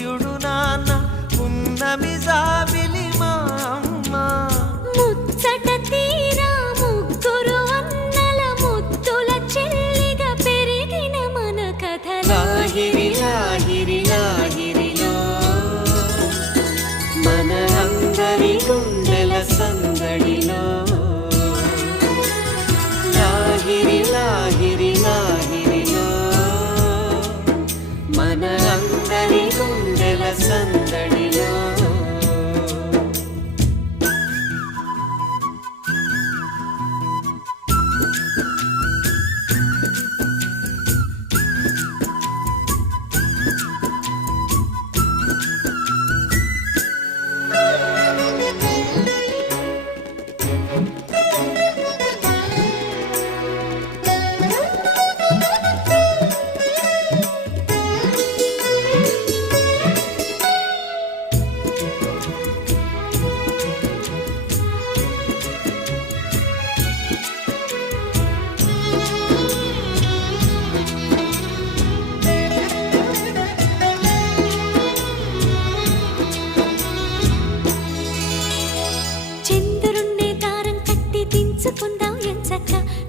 సూర్యుడు నాన్న పున్నమి జాబిలి మా అమ్మ ముచ్చట తీరా ముగ్గురు అన్నల ముద్దుల చెల్లిగా పెరిగిన మన కథ లాహిరి లాహిరి లాహిరిలో మన అందరి గుండెల సందడిలో లాహిరి లాహిరి లాహిరిలో మన అందరి గుండెల సందడిలో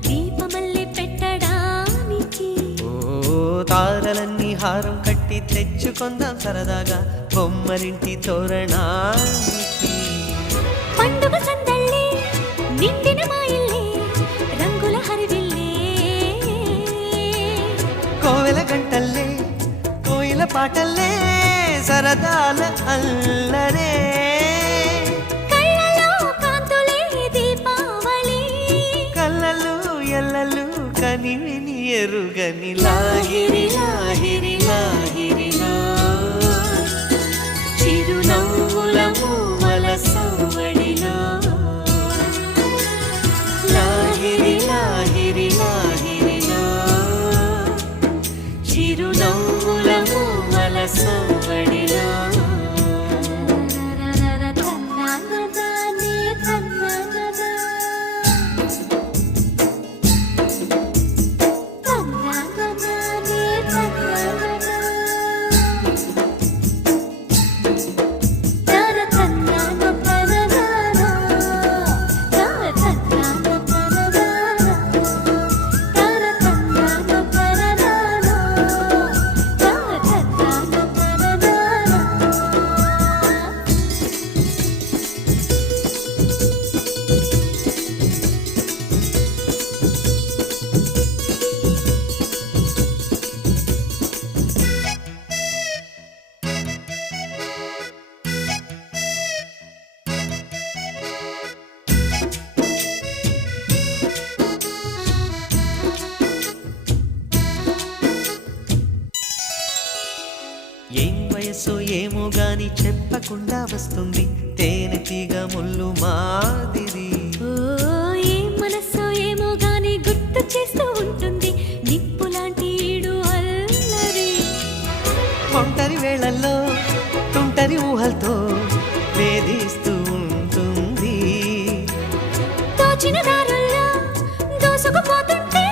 దీపమల్లి పెట్టడానికి తారలన్నీ హారం కట్టి తెచ్చుకుందాం సరదాగా బొమ్మరింటి తోరణానికి పండుగ సందళ్ళే నిండిన మా ఇల్లే రంగుల హరివిల్లే కోవెల గంటల్లే కోయిల పాటల్లే సరదాల అల్లరే ఎల్లలు కనివిని ఎరుగని లాహిరి లాహిరి లాహిరిలో చిరునవ్వుల మూవల సవ్వడిలో లాహిరి లాహిరి లాహిరిలో చిరునవ్వుల మూవల సవ్వడిలో ఏం వయసు ఏమో గాని చెప్పకుండా వస్తుంది తేనెటీగ ముళ్ళు మాదిరి ఏం మనస్సు ఏమో గాని గుర్తు చేస్తూ ఉంటుంది నిప్పు లాంటి ఈడు అల్లరి ఒంటరి వేళల్లో తుంటరి ఊహలతో వేధిస్తూ ఉంటుంది తోచిన దారుల్లో దూసుకుపోతుంటే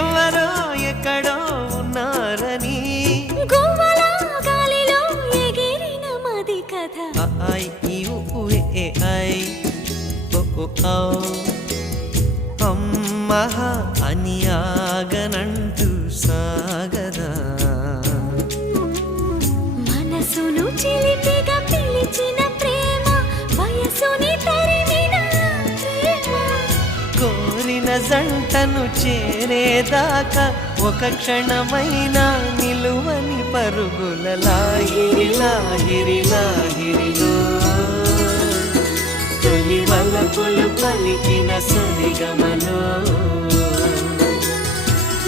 ఎవరో ఎక్కడో ఉన్నారని గోవల గాలిలో ఎగిరిన మది కథ I you A I O అమ్మహ అని ఆగనంటూ సాగదా మనసును చిలిపిగా పిలిచిన ప్రేమ వయసుని తరిమిన ప్రేమ కోరిన జంటను చేరేదాకా ఒక క్షణమైన నిలువని పరుగుల లాహిరి లాహిరి లాహిరిలో తొలి వలపులు పలికిన సరిగమలో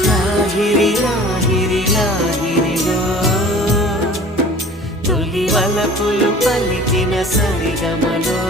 లాహిరి లాహిరి లాహిరిలో తొలి వలపులు పలికిన సరిగమలో